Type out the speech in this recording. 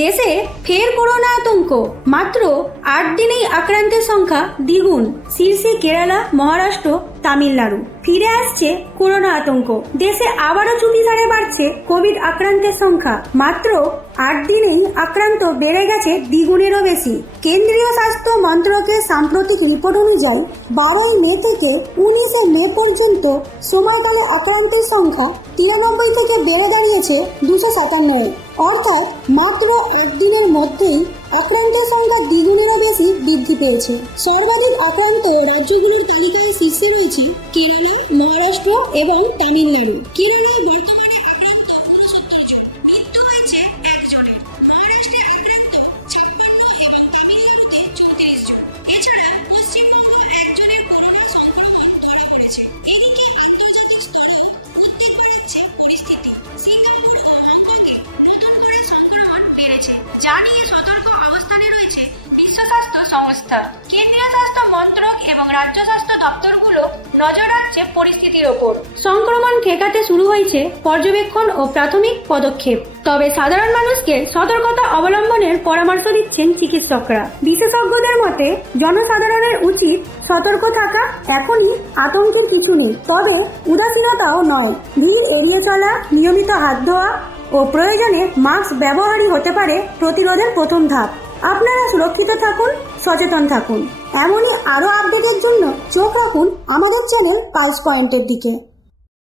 দেশে ফের করোনা আতঙ্ক। মাত্র আট দিনেই আক্রান্তের সংখ্যা দ্বিগুণ। শীর্ষে কেরালা, মহারাষ্ট্র, তামিলনাড়ু। ফিরে আসছে করোনা আতঙ্ক। দেশে আবারও চুপিসারে বাড়ছে কোভিড আক্রান্তের সংখ্যা। মাত্র আট দিনেই আক্রান্ত বেড়ে গেছে দ্বিগুণেরও বেশি। কেন্দ্রীয় স্বাস্থ্য মন্ত্রকের সাম্প্রতিক রিপোর্ট অনুযায়ী বারোই মে থেকে উনিশে মে পর্যন্ত সময়কালে আক্রান্তের সংখ্যা তিরানব্বই থেকে বেড়ে দাঁড়িয়েছে দুশো সাতান্ন অর্থাৎ মাত্র একদিনের মধ্যেই আক্রান্তের সংখ্যা দ্বিগুণেরও বেশি বৃদ্ধি পেয়েছে। সর্বাধিক আক্রান্ত রাজ্যগুলোর তালিকায় শীর্ষে রয়েছে কেরালা, মহারাষ্ট্র এবং তামিলনাড়ু। কেরালায় যা নিয়ে সতর্ক অবস্থানে রয়েছে বিশ্ব স্বাস্থ্য সংস্থা। কেন্দ্রীয় স্বাস্থ্য মন্ত্রক এবং রাজ্য স্বাস্থ্য দপ্তরগুলো নজর রাখছে পরিস্থিতির ওপর। সংক্রমণ ঠেকাতে শুরু হয়েছে পর্যবেক্ষণ ও প্রাথমিক পদক্ষেপ। তবে সাধারণ মানুষকে সতর্কতা অবলম্বনের পরামর্শ দিচ্ছেন চিকিৎসকরা। বিশেষজ্ঞদের মতে, জনসাধারণের উচিত সতর্ক থাকা এখনই, আতঙ্কের কিছু নেই। তবে উদাসীনতাও নয়। ভিড় এড়িয়ে চলা, নিয়মিত হাত ধোয়া ও প্রয়োজনে মাস্ক ব্যবহারই হতে পারে প্রতিরোধের প্রথম ধাপ। আপনারা সুরক্ষিত থাকুন, সচেতন থাকুন। এমনই আরও আপডেটের জন্য চোখ রাখুন আমাদের চ্যানেল পালস পয়েন্টের দিকে।